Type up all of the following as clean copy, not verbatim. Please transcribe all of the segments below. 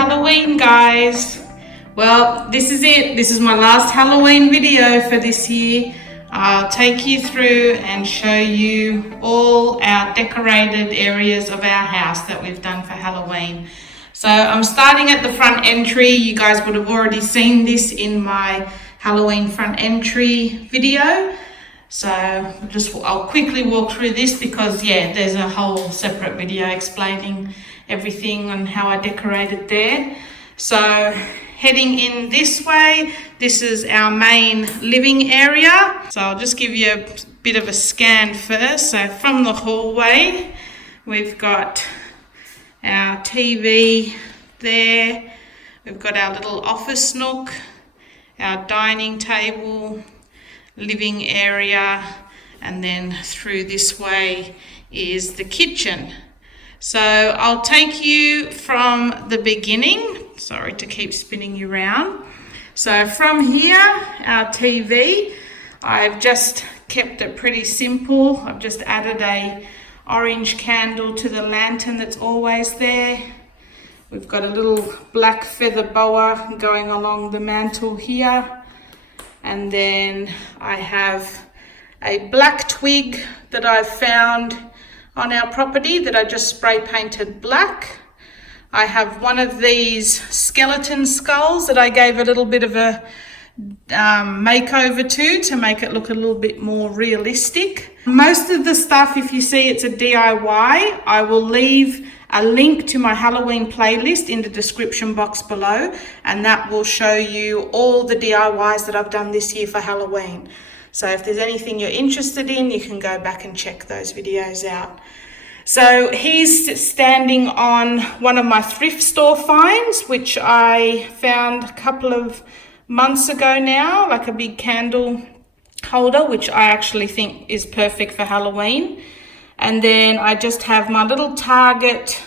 Halloween, guys. Well, this is it. This is my last Halloween video for this year. I'll take you through and show you all our decorated areas of our house that we've done for Halloween. So I'm starting at the front entry. You guys would have already seen this in my Halloween front entry video. So I'll quickly walk through this because there's a whole separate video explaining everything on how I decorated there. So heading in this way, this is our main living area. So I'll just give you a bit of a scan first. So from the hallway, we've got our TV there. We've got our little office nook, our dining table, living area, and then through this way is the kitchen. So I'll take you from the beginning. Sorry to keep spinning you around. So from here, our TV, I've just kept it pretty simple. I've just added a orange candle to the lantern that's always there. We've got a little black feather boa going along the mantle here. And then I have a black twig that I've found on our property that I just spray painted black. I have one of these skeleton skulls that I gave a little bit of a makeover to make it look a little bit more realistic. Most of the stuff, if you see it's a DIY, I will leave a link to my Halloween playlist in the description box below, and that will show you all the DIYs that I've done this year for Halloween. So if there's anything you're interested in, you can go back and check those videos out. So he's standing on one of my thrift store finds, which I found a couple of months ago now, like a big candle holder, which I actually think is perfect for Halloween. And then I just have my little Target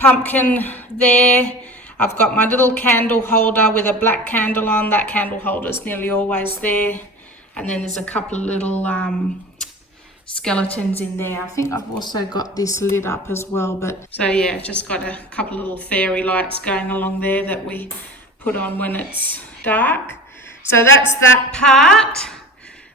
pumpkin there. I've got my little candle holder with a black candle on. That candle holder is nearly always there. And then there's a couple of little skeletons in there. I think I've also got this lit up as well. But so yeah, just got a couple of little fairy lights going along there that we put on when it's dark. So that's that part.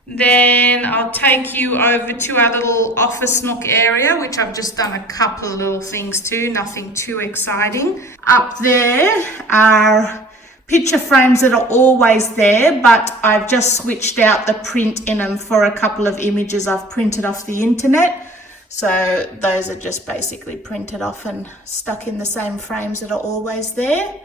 Then I'll take you over to our little office nook area, which I've just done a couple of little things to, nothing too exciting. Up there are picture frames that are always there, but I've just switched out the print in them for a couple of images I've printed off the internet. So those are just basically printed off and stuck in the same frames that are always there.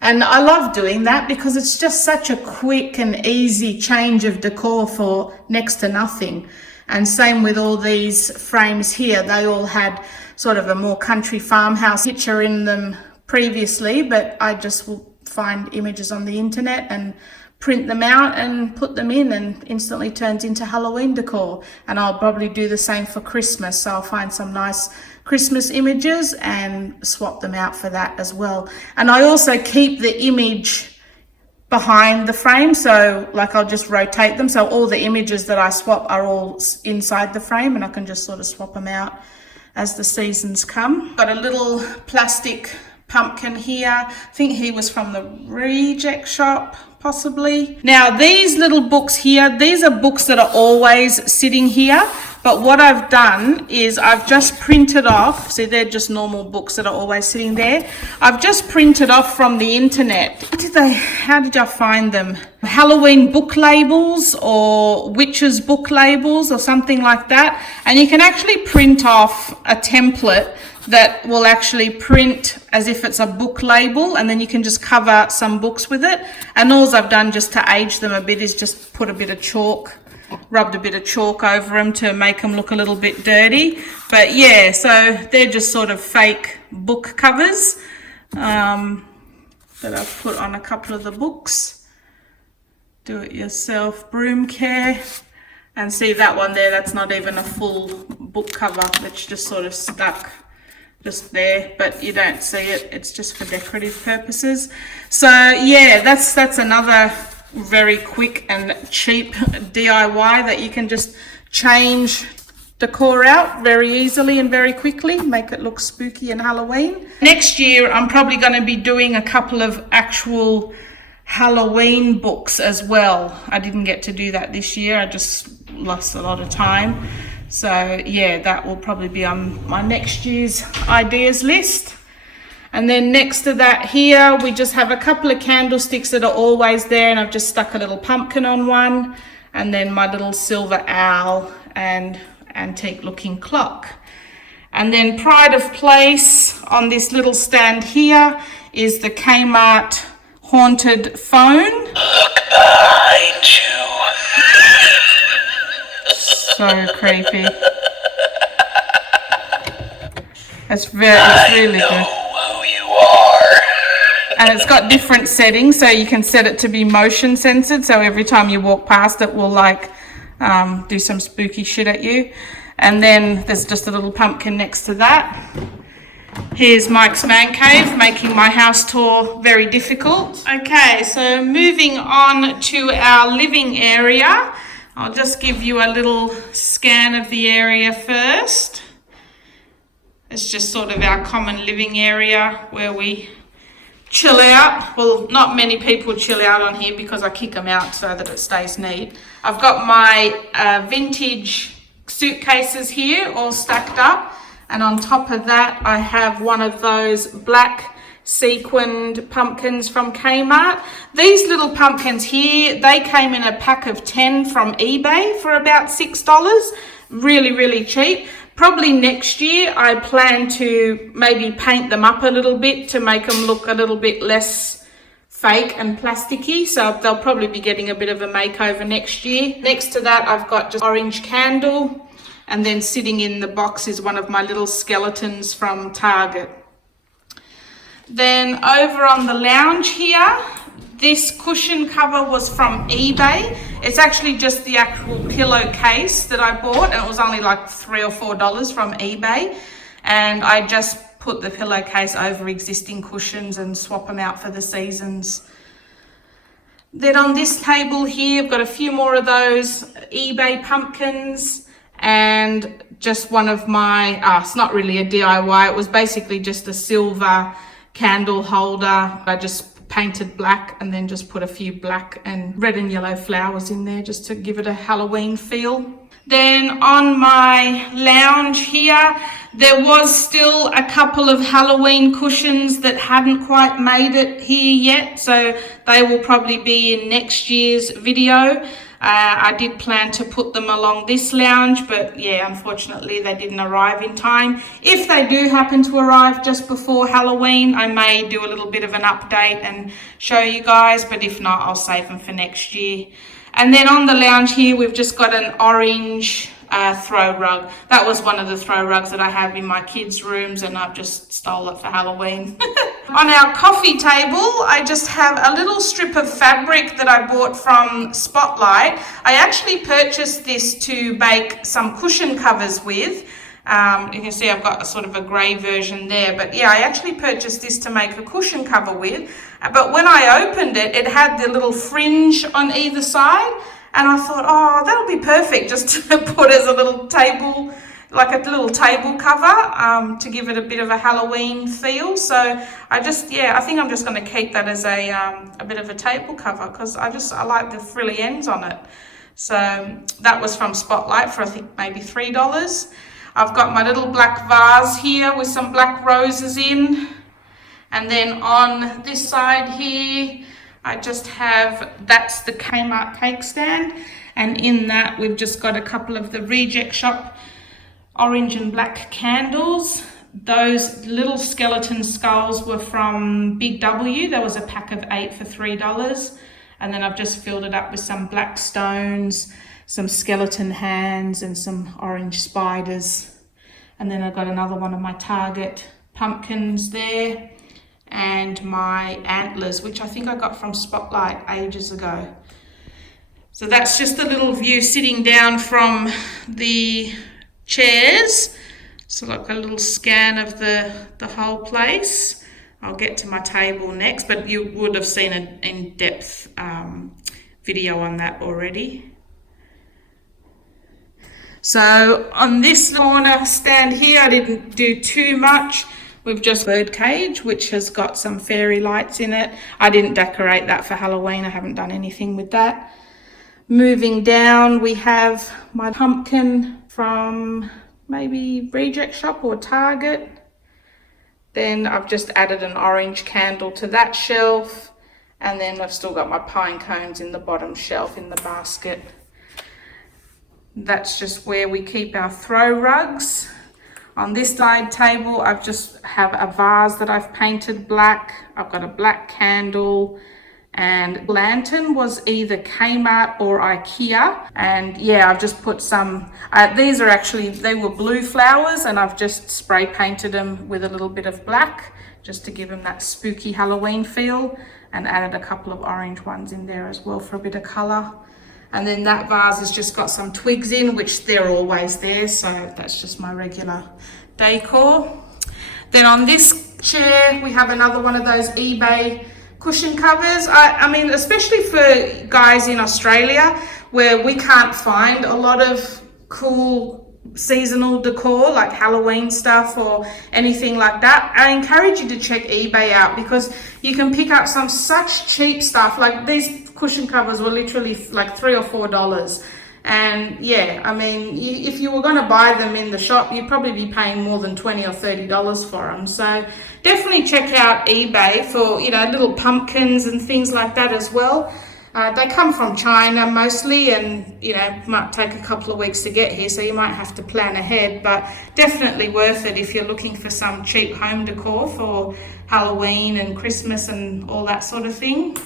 And I love doing that because it's just such a quick and easy change of decor for next to nothing. And same with all these frames here. They all had sort of a more country farmhouse picture in them previously, but I just will find images on the internet and print them out and put them in, and instantly turns into Halloween decor. And I'll probably do the same for Christmas. So I'll find some nice Christmas images and swap them out for that as well. And I also keep the image behind the frame, so like I'll just rotate them, so all the images that I swap are all inside the frame, and I can just sort of swap them out as the seasons come. Got a little plastic pumpkin here. I think he was from the reject shop, possibly. Now these little books here, these are books that are always sitting here, but what I've done is I've just printed off, see they're just normal books that are always sitting there. I've just printed off from the internet. How did I find them? Halloween book labels or witches book labels or something like that. And you can actually print off a template that will actually print as if it's a book label, and then you can just cover some books with it. And all I've done just to age them a bit is just put a bit of chalk, rubbed a bit of chalk over them to make them look a little bit dirty. But yeah, so they're just sort of fake book covers that I've put on a couple of the books. Do it yourself broom care. And see that one there, that's not even a full book cover, that's just sort of stuck just there, but you don't see it, it's just for decorative purposes. So yeah, that's another very quick and cheap DIY that you can just change decor out very easily and very quickly, make it look spooky and Halloween. Next year I'm probably going to be doing a couple of actual Halloween books as well. I didn't get to do that this year, I just lost a lot of time. So yeah, that will probably be on my next year's ideas list. And then next to that here, we just have a couple of candlesticks that are always there, and I've just stuck a little pumpkin on one, and then my little silver owl and antique looking clock. And then pride of place on this little stand here is the Kmart haunted phone. Look behind you. So creepy. It's really good. Who you are. And it's got different settings, so you can set it to be motion censored, so every time you walk past it will like do some spooky shit at you. And then there's just a little pumpkin next to that. Here's Mike's man cave, making my house tour very difficult. Okay, so moving on to our living area. I'll just give you a little scan of the area first. It's just sort of our common living area where we chill out. Well, not many people chill out on here because I kick them out so that it stays neat. I've got my vintage suitcases here all stacked up, and on top of that I have one of those black sequined pumpkins from Kmart. These little pumpkins here, they came in a pack of 10 from eBay for about $6. Really cheap. Probably next year I plan to maybe paint them up a little bit to make them look a little bit less fake and plasticky, so they'll probably be getting a bit of a makeover next year. Next to that I've got just orange candle, and then sitting in the box is one of my little skeletons from Target. Then over on the lounge here, this cushion cover was from eBay. It's actually just the actual pillowcase that I bought, and it was only like $3 or $4 from eBay. And I just put the pillowcase over existing cushions and swap them out for the seasons. Then on this table here, I've got a few more of those eBay pumpkins, and just one of my, it's not really a DIY, it was basically just a silver candle holder. I just painted black and then just put a few black and red and yellow flowers in there just to give it a Halloween feel. Then on my lounge here, there was still a couple of Halloween cushions that hadn't quite made it here yet, so they will probably be in next year's video. I did plan to put them along this lounge, but yeah, unfortunately they didn't arrive in time. If they do happen to arrive just before Halloween, I may do a little bit of an update and show you guys, but if not, I'll save them for next year. And then on the lounge here, we've just got an orange throw rug. That was one of the throw rugs that I have in my kids' rooms, and I've just stole it for Halloween. On our coffee table, I just have a little strip of fabric that I bought from Spotlight. I actually purchased this to bake some cushion covers with. You can see I've got a sort of a grey version there, but yeah, I actually purchased this to make a cushion cover with. But when I opened it, it had the little fringe on either side, and I thought, oh, that'll be perfect just to put as a little table, like a little table cover, to give it a bit of a Halloween feel. So I think I'm just going to keep that as a bit of a table cover, because I like the frilly ends on it. So that was from Spotlight for I think maybe $3. I've got my little black vase here with some black roses in. And then on this side here, I just have, that's the Kmart cake stand. And in that, we've just got a couple of the Reject Shop orange and black candles. Those little skeleton skulls were from Big W. There was a pack of 8 for $3. And then I've just filled it up with some black stones, some skeleton hands, and some orange spiders. And then I've got another one of my Target pumpkins there, and my antlers, which I think I got from Spotlight ages ago. So that's just a little view sitting down from the chairs. So like a little scan of the whole place. I'll get to my table next, but you would have seen an in-depth video on that already. So on this corner stand here, I didn't do too much. We've just bird cage, which has got some fairy lights in it. I didn't decorate that for Halloween. I haven't done anything with that. Moving down, we have my pumpkin from maybe Reject Shop or Target. Then I've just added an orange candle to that shelf. And then I've still got my pine cones in the bottom shelf in the basket. That's just where we keep our throw rugs. On this side table, I've just have a vase that I've painted black. I've got a black candle, and lantern was either Kmart or IKEA. And yeah, I've just put some, these are actually, they were blue flowers, and I've just spray painted them with a little bit of black just to give them that spooky Halloween feel, and added a couple of orange ones in there as well for a bit of color. And then that vase has just got some twigs in, which they're always there, so that's just my regular decor. Then on this chair, we have another one of those eBay cushion covers. I mean, especially for guys in Australia, where we can't find a lot of cool seasonal decor like Halloween stuff or anything like that, I encourage you to check eBay out, because you can pick up some such cheap stuff. Like these cushion covers were literally like $3 or $4, and yeah, I mean, if you were going to buy them in the shop, you'd probably be paying more than $20 or $30 for them. So definitely check out eBay for, you know, little pumpkins and things like that as well. They come from China mostly, and you know, might take a couple of weeks to get here, so you might have to plan ahead, but definitely worth it if you're looking for some cheap home decor for Halloween and Christmas and all that sort of thing.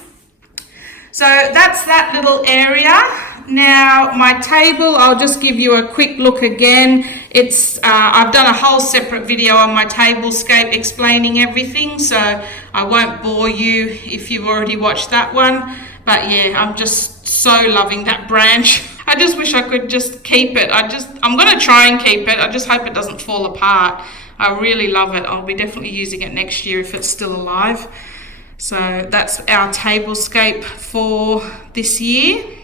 So that's that little area. Now my table, I'll just give you a quick look again. It's I've done a whole separate video on my tablescape explaining everything, so I won't bore you if you've already watched that one. But yeah, I'm just so loving that branch. I just wish I could just keep it. I'm gonna try and keep it. I just hope it doesn't fall apart. I really love it. I'll be definitely using it next year if it's still alive. So that's our tablescape for this year.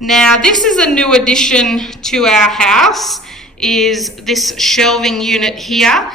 Now this is a new addition to our house, is this shelving unit here.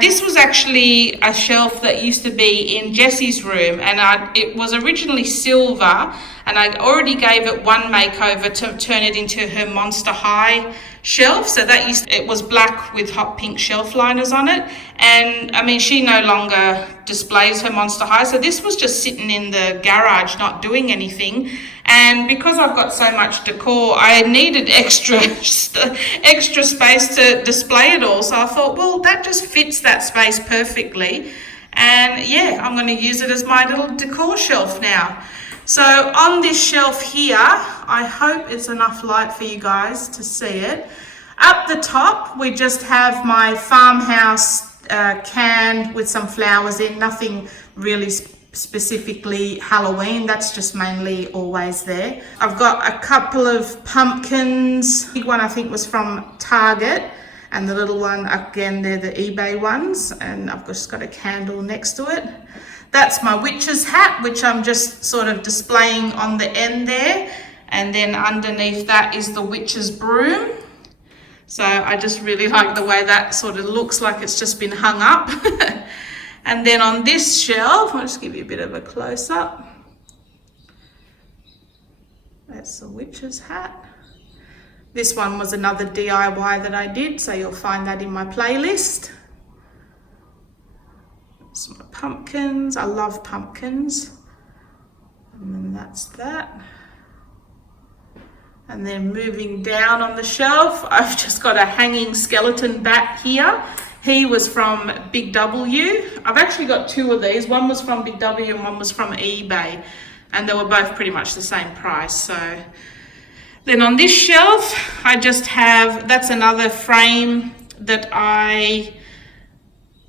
This was actually a shelf that used to be in Jessie's room, and it was originally silver, and I already gave it one makeover to turn it into her Monster High shelf. So it was black with hot pink shelf liners on it, and I mean, she no longer displays her Monster High, so this was just sitting in the garage not doing anything. And because I've got so much decor, I needed extra space to display it all. So I thought, well, that just fits that space perfectly. And yeah, I'm going to use it as my little decor shelf now. So on this shelf here, I hope it's enough light for you guys to see it. Up the top, we just have my farmhouse can with some flowers in, nothing really specifically Halloween, that's just mainly always there. I've got a couple of pumpkins. The big one I think was from Target, and the little one, again, they're the eBay ones, and I've just got a candle next to it. That's my witch's hat, which I'm just sort of displaying on the end there, and then underneath that is the witch's broom. So I just really like the way that sort of looks like it's just been hung up. And then on this shelf, I'll just give you a bit of a close-up. That's the witch's hat. This one was another DIY that I did, so you'll find that in my playlist. Some pumpkins. I love pumpkins. And then that's that. And then moving down on the shelf, I've just got a hanging skeleton bat here. He was from Big W. I've actually got two of these. One was from Big W and one was from eBay. And they were both pretty much the same price. So then on this shelf, I just have, that's another frame that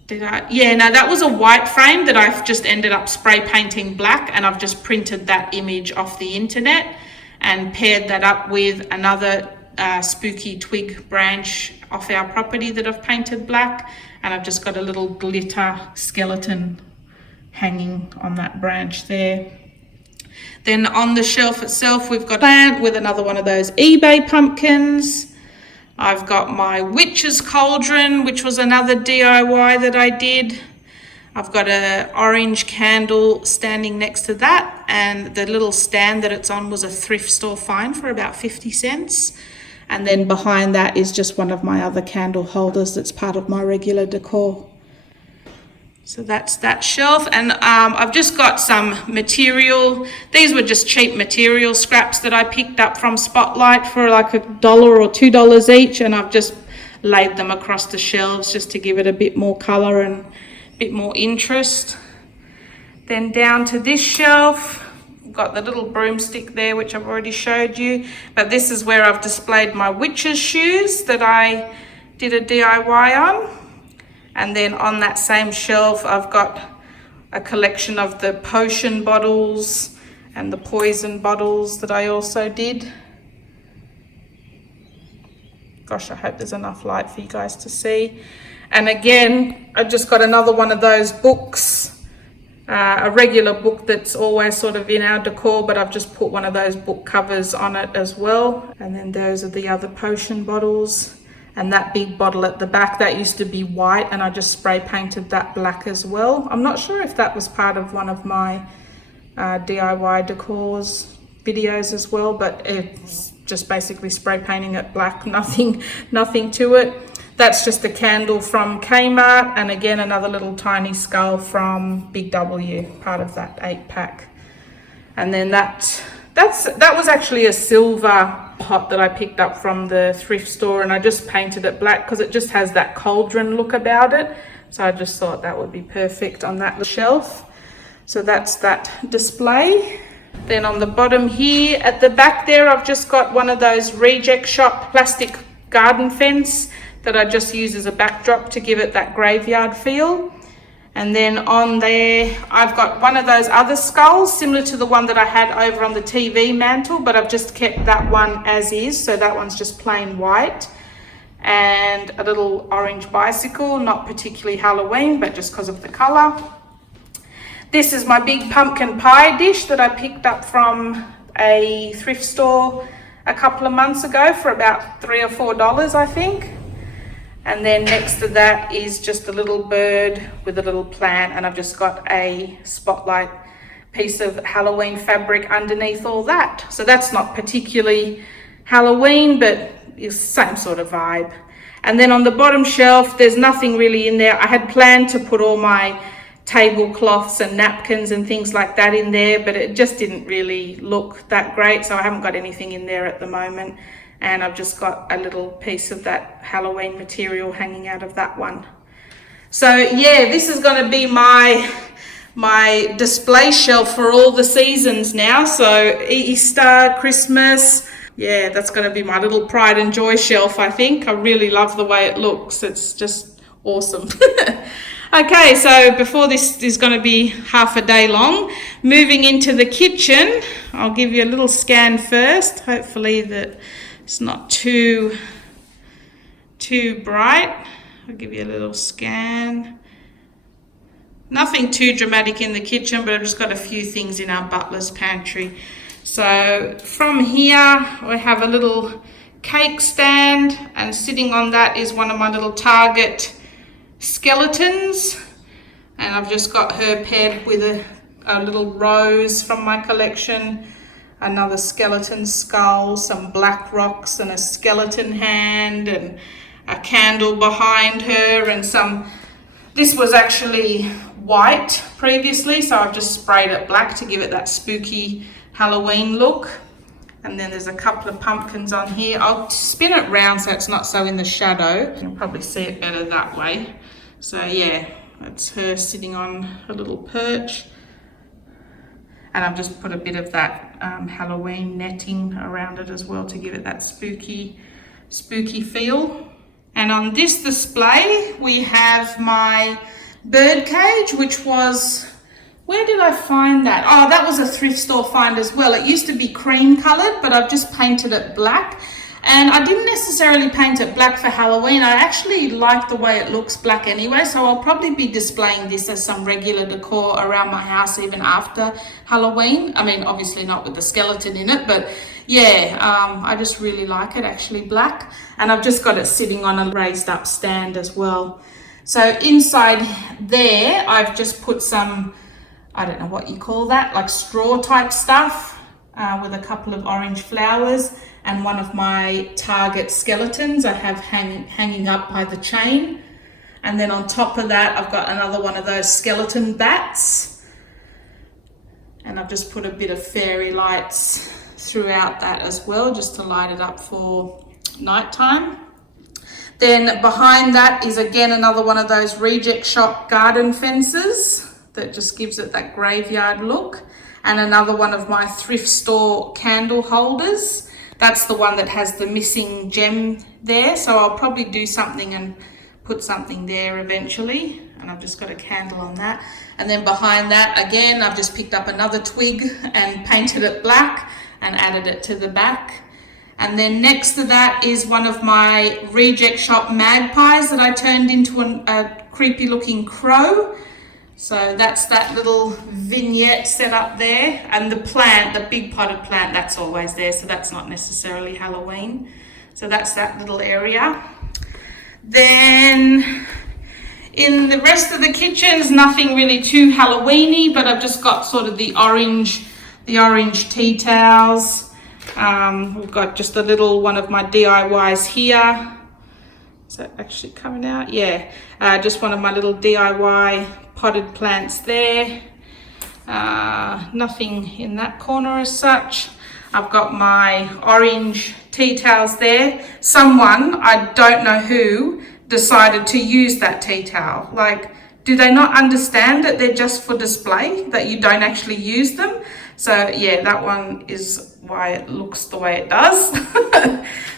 that was a white frame that I've just ended up spray painting black, and I've just printed that image off the internet and paired that up with another spooky twig branch off our property that I've painted black, and I've just got a little glitter skeleton hanging on that branch there. Then on the shelf itself, we've got a plant with another one of those eBay pumpkins. I've got my witch's cauldron, which was another DIY that I did. I've got an orange candle standing next to that, and the little stand that it's on was a thrift store find for about 50 cents. And then behind that is just one of my other candle holders that's part of my regular decor. So that's that shelf, and I've just got some material. These were just cheap material scraps that I picked up from Spotlight for like $1 or $2 each, and I've just laid them across the shelves just to give it a bit more colour and a bit more interest. Then down to this shelf, got the little broomstick there, which I've already showed you, but this is where I've displayed my witch's shoes that I did a DIY on. And then on that same shelf, I've got a collection of the potion bottles and the poison bottles that I also did. Gosh, I hope there's enough light for you guys to see. And again, I just got another one of those books, a regular book that's always sort of in our decor, but I've just put one of those book covers on it as well. And then those are the other potion bottles. And that big bottle at the back, that used to be white, and I just spray painted that black as well. I'm not sure if that was part of one of my DIY decors videos as well, but it's just basically spray painting it black, nothing to it. That's just a candle from Kmart, and again another little tiny skull from Big W, part of that 8-pack. And then that was actually a silver pot that I picked up from the thrift store, and I just painted it black because it just has that cauldron look about it. So I just thought that would be perfect on that shelf. So that's that display. Then on the bottom here at the back there, I've just got one of those reject shop plastic garden fence that I just use as a backdrop to give it that graveyard feel. And then on there, I've got one of those other skulls, similar to the one that I had over on the TV mantle, but I've just kept that one as is. So that one's just plain white. And a little orange bicycle, not particularly Halloween, but just because of the color. This is my big pumpkin pie dish that I picked up from a thrift store a couple of months ago for about $3 or $4, I think. And then next to that is just a little bird with a little plant, and I've just got a Spotlight piece of Halloween fabric underneath all that. So that's not particularly Halloween, but it's the same sort of vibe. And then on the bottom shelf, there's nothing really in there. I had planned to put all my tablecloths and napkins and things like that in there, but it just didn't really look that great, so I haven't got anything in there at the moment. And I've just got a little piece of that Halloween material hanging out of that one. So yeah, this is going to be my display shelf for all the seasons now. So Easter, Christmas, yeah, that's going to be my little pride and joy shelf, I think. I really love the way it looks. It's just awesome. Okay, so before this is going to be half a day long, moving into the kitchen, I'll give you a little scan first. Hopefully that it's not too bright. I'll give you a little scan. Nothing too dramatic in the kitchen, but I've just got a few things in our butler's pantry. So from here, I have a little cake stand, and sitting on that is one of my little Target skeletons. And I've just got her paired with a little rose from my collection, another skeleton skull, some black rocks and a skeleton hand, and a candle behind her, and this was actually white previously, so I've just sprayed it black to give it that spooky Halloween look. And then there's a couple of pumpkins on here. I'll spin it round so it's not so in the shadow. You can probably see it better that way. So yeah, that's her sitting on a little perch. And I've just put a bit of that Halloween netting around it as well to give it that spooky feel. And on this display, we have my bird cage, which was, where did I find that? Oh, that was a thrift store find as well. It used to be cream colored, but I've just painted it black. And I didn't necessarily paint it black for Halloween. I actually like the way it looks black anyway, so I'll probably be displaying this as some regular decor around my house even after Halloween. I mean, obviously not with the skeleton in it, but yeah, I just really like it actually black. And I've just got it sitting on a raised up stand as well. So inside there, I've just put some, I don't know what you call that, like straw type stuff with a couple of orange flowers. And one of my Target skeletons I have hanging up by the chain. And then on top of that, I've got another one of those skeleton bats. And I've just put a bit of fairy lights throughout that as well, just to light it up for nighttime. Then behind that is again another one of those reject shop garden fences that just gives it that graveyard look. And another one of my thrift store candle holders. That's the one that has the missing gem there. So I'll probably do something and put something there eventually. And I've just got a candle on that. And then behind that, again, I've just picked up another twig and painted it black and added it to the back. And then next to that is one of my reject shop magpies that I turned into a creepy looking crow. So that's that little vignette set up there. And the plant, the big potted plant, that's always there. So that's not necessarily Halloween. So that's that little area. Then in the rest of the kitchens, nothing really too Halloweeny, but I've just got sort of the orange tea towels. We've got just a little one of my DIYs here. Is that actually coming out? Yeah, just one of my little DIY potted plants there. Nothing in that corner as such. I've got my orange tea towels there. Someone, I don't know who, decided to use that tea towel. Like, do they not understand that they're just for display, that you don't actually use them? So yeah, that one is why it looks the way it does.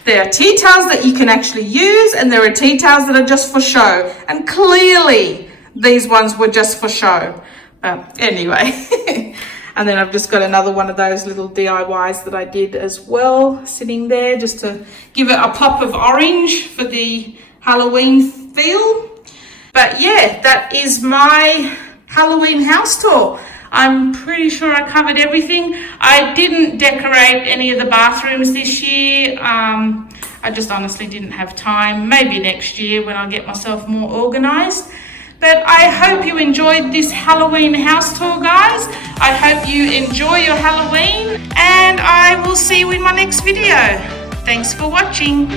There are tea towels that you can actually use, and there are tea towels that are just for show. And clearly these ones were just for show. Anyway. And then I've just got another one of those little DIYs that I did as well, sitting there just to give it a pop of orange for the Halloween feel. But yeah, that is my Halloween house tour. I'm pretty sure I covered everything. I didn't decorate any of the bathrooms this year. I just honestly didn't have time. Maybe next year when I get myself more organized. But I hope you enjoyed this Halloween house tour, guys. I hope you enjoy your Halloween, and I will see you in my next video. Thanks for watching.